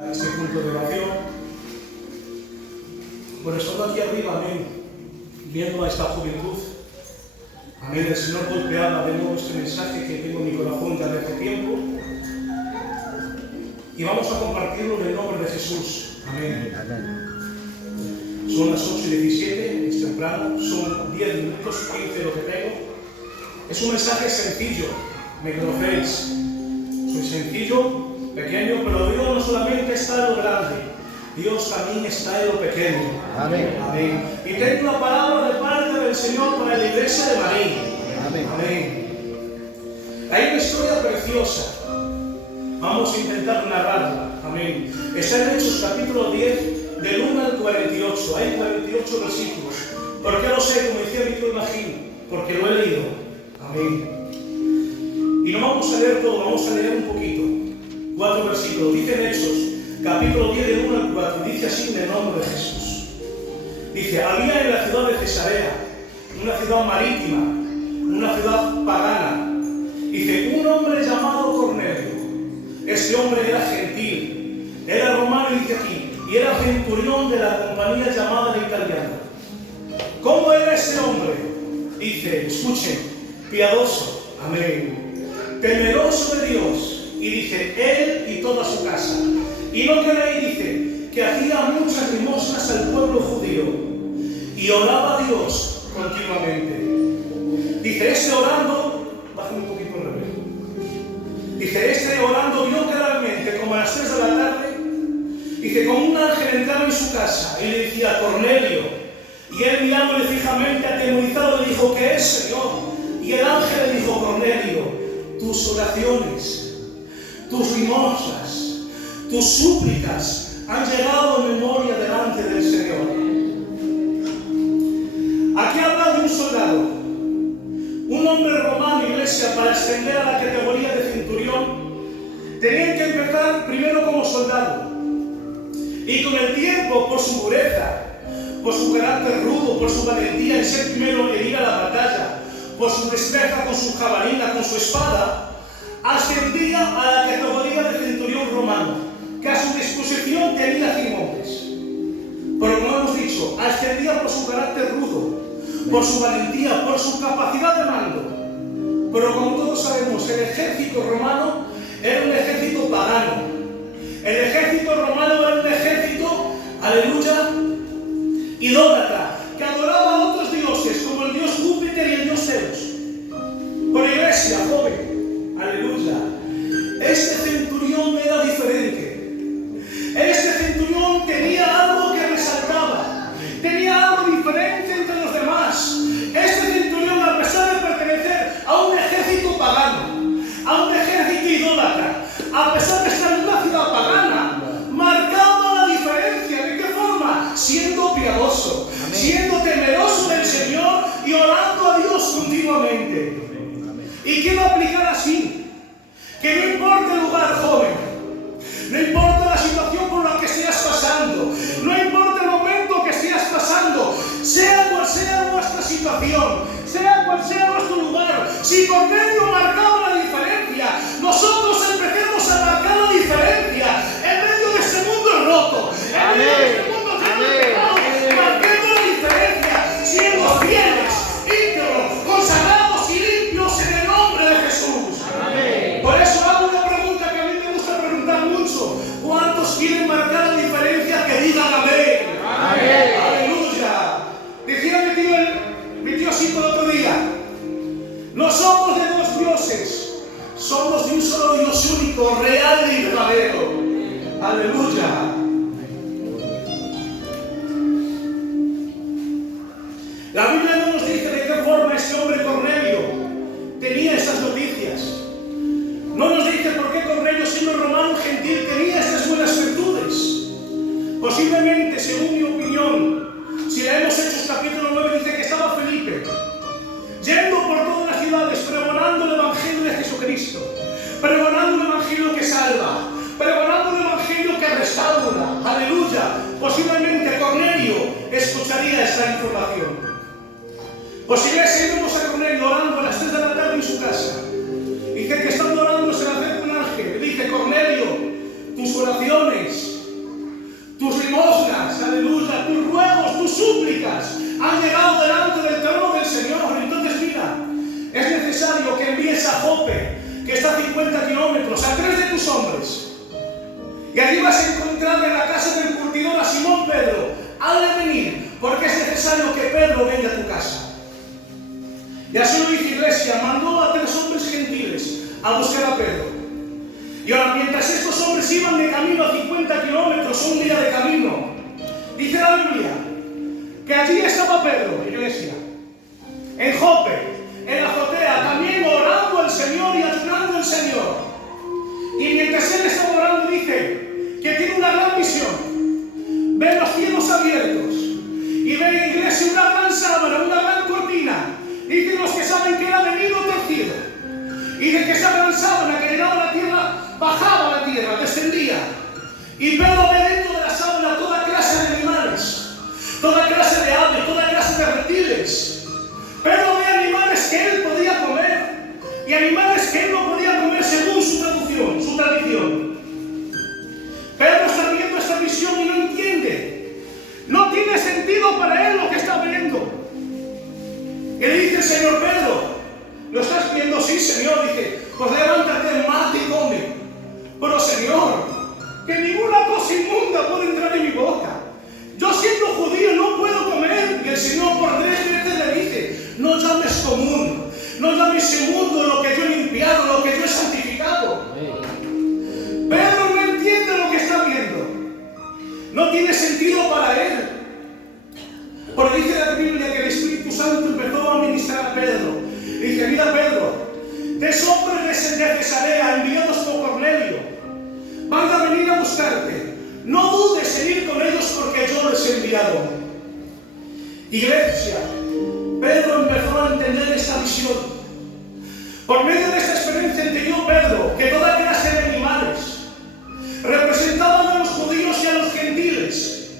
A este punto de oración, por estando aquí arriba, amén, viendo a esta juventud, amén, el Señor golpeaba de nuevo este mensaje que tengo en mi corazón ya de hace tiempo, y vamos a compartirlo en el nombre de Jesús, amén. Son las 8:17, es temprano, son 10 minutos, 15 lo que tengo. Es un mensaje sencillo, me conocéis, soy sencillo, pequeño, pero Dios no solamente está en lo grande, Dios también está en lo pequeño. Amén. Amén. Y tengo una palabra de parte del Señor para la iglesia de Marín. Amén. Amén. Hay una historia preciosa. Vamos a intentar narrarla. Amén. Está en Hechos capítulo 10, del 1 al 48. Hay 48 versículos. ¿Por qué lo sé? Como decía mi tío Imagino, porque lo he leído. Amén. Y no vamos a leer todo, vamos a leer un poquito. 4 versículos. Dice en Hechos, capítulo 10, del 1 al 4. Dice así en el nombre de Jesús. Dice, había en la ciudad de Cesarea, una ciudad marítima, una ciudad pagana. Dice, un hombre llamado Cornelio. Este hombre era gentil, era romano, dice aquí, y era centurión de la compañía llamada de Italiana. ¿Cómo era este hombre? Dice, escuchen, piadoso, amén, temeroso de Dios. Y dice, él y toda su casa. Y no queréis, dice, que hacía muchas limosnas al pueblo judío. Y oraba a Dios continuamente. Dice, este orando, bájame un poquito el revés. Dice, este orando vio claramente, como a las 3 de la tarde, dice, como un ángel entraba en su casa y le decía, Cornelio. Y él mirándole fijamente, atemorizado, le dijo, ¿qué es, Señor? Y el ángel le dijo, Cornelio, tus oraciones, tus limosnas, tus súplicas han llegado en memoria delante del Señor. Aquí habla de un soldado, un hombre romano, iglesia, para ascender a la categoría de centurión. Tenían que empezar primero como soldado. Y con el tiempo, por su dureza, por su carácter rudo, por su valentía en ser primero en ir a la batalla, por su destreza con su jabalina, con su espada, ascendía a la categoría de centurión romano, que a su disposición tenía 100 hombres. Pero como hemos dicho, ascendía por su carácter rudo, por su valentía, por su capacidad de mando. Pero como todos sabemos, el ejército romano era un ejército pagano. El ejército romano era un ejército, aleluya, idólatra, que adoraba a otros dioses, como el dios Júpiter y el dios Zeus. Por iglesia, joven, aleluya, este centurión era diferente. Este centurión tenía algo que resaltaba, tenía algo diferente entre los demás. Este centurión, a pesar de pertenecer a un ejército pagano, a un ejército idólatra, a pesar de estar en una ciudad pagana, marcaba la diferencia. ¿De qué forma? Siendo piadoso, amén, siendo temeroso del Señor y orando a Dios continuamente. Amén. Y quiero aplicar así, que no importa el lugar, joven, no importa la situación por la que estés pasando, no importa el momento que estés pasando, sea cual sea nuestra situación, sea cual sea nuestro lugar, si Cornelio marcaba la diferencia, nosotros empecemos a marcar la diferencia en medio de este mundo roto, en medio de este mundo lleno, marquemos la diferencia, siendo fieles, íntegros, consagrados y limpios en el nombre de Jesús. Amén. Por eso hago una pregunta que a mí me gusta preguntar mucho: ¿cuántos quieren marcar la diferencia? Que digan amén. Amén. Aleluya. Decía mi tío Sito el otro día, no somos de dos dioses, somos de un solo Dios único, real y verdadero. Aleluya. La Biblia no nos dice de qué forma este hombre Cornelio tenía esas noticias. No nos dice por qué Cornelio, siendo romano gentil, tenía estas buenas virtudes. Posiblemente, según mi opinión, si leemos Hechos capítulo 9, dice que estaba Felipe yendo por todas las ciudades pregonando el evangelio de Jesucristo, pregonando el evangelio que salva, pregonando el evangelio que restaura. Aleluya. Posiblemente Cornelio escucharía esta información. Posiblemente vemos a Cornelio orando a las 3 de la tarde en su casa. Dice que estando orando se le acerca un ángel. Le dice, Cornelio, tus oraciones oraciones, tus limosnas, aleluya, tus ruegos, tus súplicas han llegado delante del trono del Señor. Entonces mira, es necesario que envíes a Jope, que está a 50 kilómetros, a 3 de tus hombres. Y allí vas a encontrar en la casa del curtidor a Simón Pedro. Hazle venir, porque es necesario que Pedro venga a tu casa. Y así lo hizo Iglesia, mandó a 3 hombres gentiles a buscar a Pedro. Y ahora, mientras estos hombres iban de camino a 50 kilómetros, un día de camino, dice la Biblia que allí estaba Pedro, Iglesia, en Jope, en la azotea, también orando al Señor y ayunando al Señor. Y mientras él estaba orando, dice que tiene una gran visión. Ve los cielos abiertos y ve en la iglesia una gran sábana, una gran cortina. Dicen los que saben que era venido torcido. Y de que esa gran sábana que llegaba a la tierra, bajaba a la tierra, descendía. Y Pedro ve dentro de la sábana toda clase de animales, toda clase de aves, toda clase de reptiles. Pedro ve animales que él podía comer y animales que él no podía comer según su traducción, su tradición. Pedro está viendo esta visión y no entiende. No tiene sentido para él lo que está viendo. Y le dice el Señor: Pedro, ¿lo estás viendo? Sí, Señor. Dice: pues levántate, mate y come. Pero Señor, que ninguna cosa inmunda puede entrar en mi boca. Yo siendo judío no puedo comer. Y el Señor por 3 veces le dice: no llames común, no llames inmundo lo que yo he limpiado, lo que yo he santificado. Pedro no entiende lo que está viendo. No tiene sentido para él. Porque dice la Biblia que el Espíritu Santo empezó a ministrar a Pedro. Dice: mira, Pedro, 3 hombres de Cesarea enviados por Cornelio van a venir a buscarte. No dudes en ir con ellos porque yo les he enviado. Iglesia, Pedro empezó a entender esta visión. Por medio de esta experiencia entendió Pedro que toda clase de animales representaban a los judíos y a los gentiles,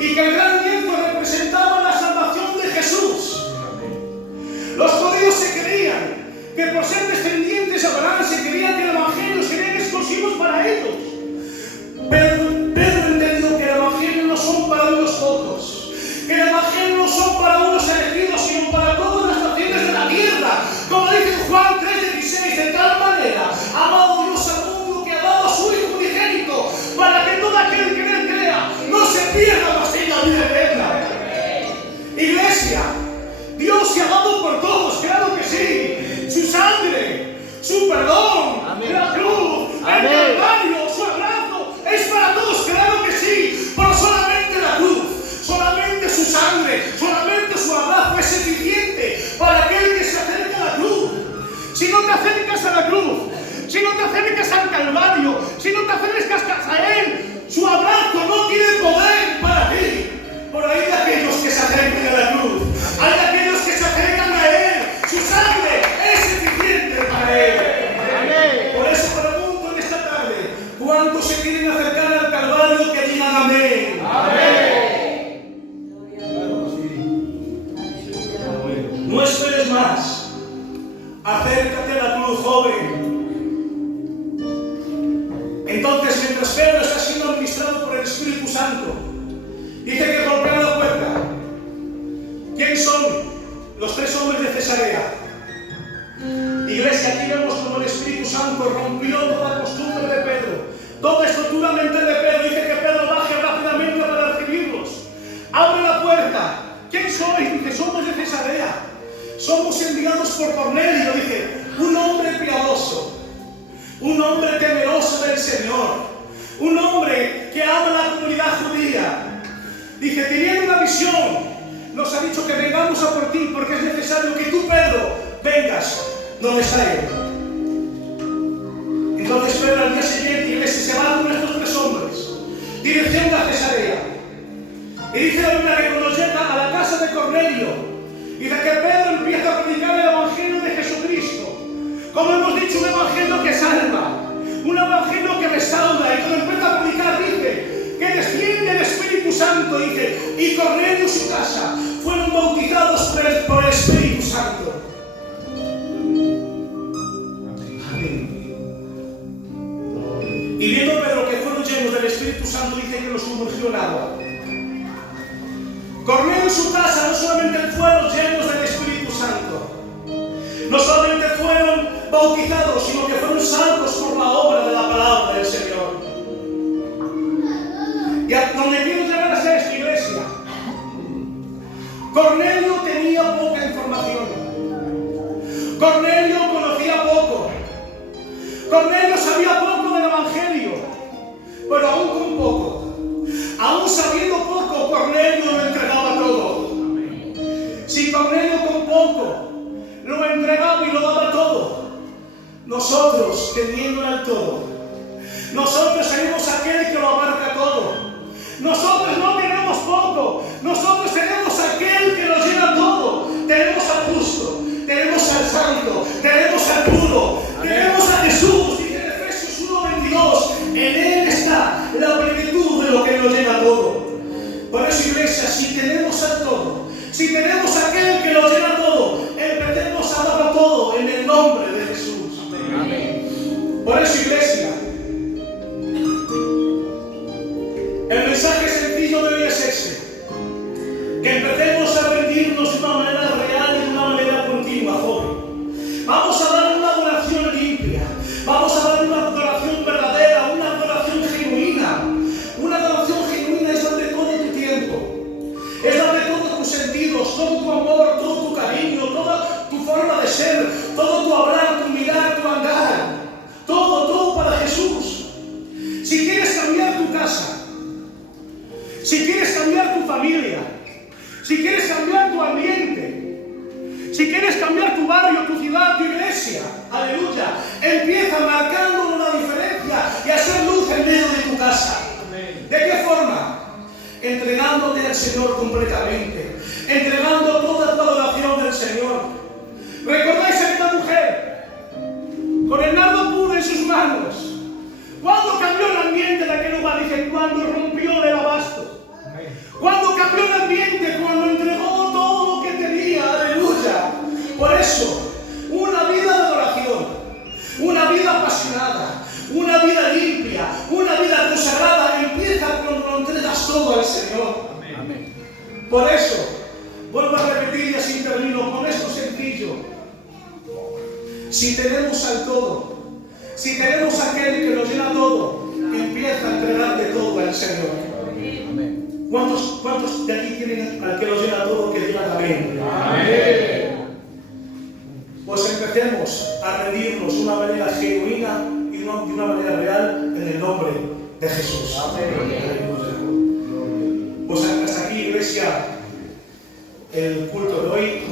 y que el gran lienzo representaba la salvación de Jesús. Los judíos se creían que por ser descendientes de Abraham se creían que el evangelio serían exclusivos para ellos. Pedro entendió que el evangelio no son para unos pocos, que el evangelio no son para unos elegidos, sino para todas las naciones de la tierra. Como dice Juan 3:16, de tal manera ha amado Dios al mundo que ha dado a su Hijo unigénito, para que todo aquel que en él crea no se pierda, mas tenga vida eterna. Iglesia, Dios se ha dado por todos, claro que sí. Su sangre, su perdón, la cruz, el calvario, su abrazo, es para todos, claro que sí. Pero solamente la cruz, solamente su sangre, solamente su abrazo es suficiente para aquel que se acerca a la cruz. Si no te acercas a la cruz, si no te acercas al Calvario, si no te acercas a Él, su abrazo no tiene poder para ti. Por ahí de aquellos que se acercan a la cruz, hay de aquellos que se acercan a Él, su sangre es suficiente para Él. Por eso pregunto en esta tarde: ¿cuántos se quieren acercar al Calvario? Que digan amén. No esperes más. Acércate a la cruz, joven. Entonces, mientras Pedro está siendo administrado por el Espíritu Santo, dice que golpea la puerta. ¿Quién son? Los 3 hombres de Cesarea. Iglesia, aquí vemos como el Espíritu Santo rompió toda costumbre de Pedro, toda estructura mental de Pedro. Dice que Pedro baje rápidamente para recibirlos. Abre la puerta. ¿Quién sois? Dice: somos de Cesarea. Somos enviados por Cornelio. Dice: un hombre piadoso, un hombre temeroso del Señor, un hombre que ama la comunidad judía. Dice: teniendo una visión, nos ha dicho que vengamos a por ti, porque es necesario que tú, Pedro, vengas donde está Él. Entonces Pedro al día siguiente, iglesia, se va con estos 3 hombres, dirección a Cesarea. Y dice la Biblia que cuando llega a la casa de Cornelio, dice que Pedro empieza a predicar el evangelio de Jesucristo. Como hemos dicho, un evangelio que salva, un evangelio que restaura. Y cuando empieza a predicar, dice que desciende el Espíritu Santo, dice, y Cornelio y su casa fueron bautizados por el Espíritu Santo. Amén. Y viendo Pedro que fueron llenos del Espíritu Santo dice que lo sumergió en agua. Cornelio y su casa no solamente fueron llenos del Espíritu Santo, no solamente fueron bautizados, sino que fueron salvos por la obra de la palabra del Señor. Y a donde quiero llegar a ser esta iglesia, Cornelio tenía poca información. Cornelio conocía poco. Cornelio sabía poco del Evangelio, pero aún con poco, aún sabiendo poco, Cornelio lo entregaba todo. Si Cornelio con poco lo entregaba y lo daba todo, nosotros, teniéndolo al todo, nosotros tenemos aquel que lo abarca todo. Nosotros no tenemos poco, nosotros tenemos aquel que nos llena todo. Tenemos al justo, tenemos al santo, tenemos al puro, tenemos a Jesús. Dice en Efesios 1:22, en Él está la plenitud de lo que nos llena todo. Por eso, iglesia, si tenemos al todo, si tenemos aquel que nos llena todo, empecemos a darlo todo en el nombre de Jesús. Amén. Por eso, iglesia, el mensaje sencillo de hoy es ese: que empecemos a rendirnos de una manera real y de una manera continua, joven. Vamos a dar una adoración limpia, vamos a dar una adoración verdadera, una adoración genuina. Una adoración genuina es darle todo tu tiempo, es darle todos tus sentidos, todo tu amor, todo tu cariño, toda tu forma de ser, todo tu hablar, tu mirar, tu andar, todo para Jesús. Si quieres cambiar tu casa, si quieres cambiar tu familia, si quieres cambiar tu ambiente, si quieres cambiar tu barrio, tu ciudad, tu iglesia, aleluya, empieza marcando una diferencia y a hacer luz en medio de tu casa. ¿De qué forma? Entregándote al Señor completamente, entregando toda tu adoración del Señor. ¿Recordáis a esta mujer con el nardo puro en sus manos? ¿Cuándo cambió el ambiente de aquel lugar? Dice, cuando rompió el alabastro. Cuando cambió el ambiente, cuando entregó todo lo que tenía, aleluya. Por eso, una vida de adoración, una vida apasionada, una vida limpia, una vida consagrada, empieza cuando lo entregas todo al Señor. Amén. Por eso, vuelvo a repetir y así termino con esto sencillo. Si tenemos al todo, si tenemos aquel que nos llena todo, empieza a entregarle todo al Señor. Amén. ¿Cuántos de aquí tienen al que nos llena todo que digan amén? Amén. Pues empecemos a rendirnos de una manera genuina y de una manera real en el nombre de Jesús. Amén. Pues hasta aquí, iglesia, el culto de hoy.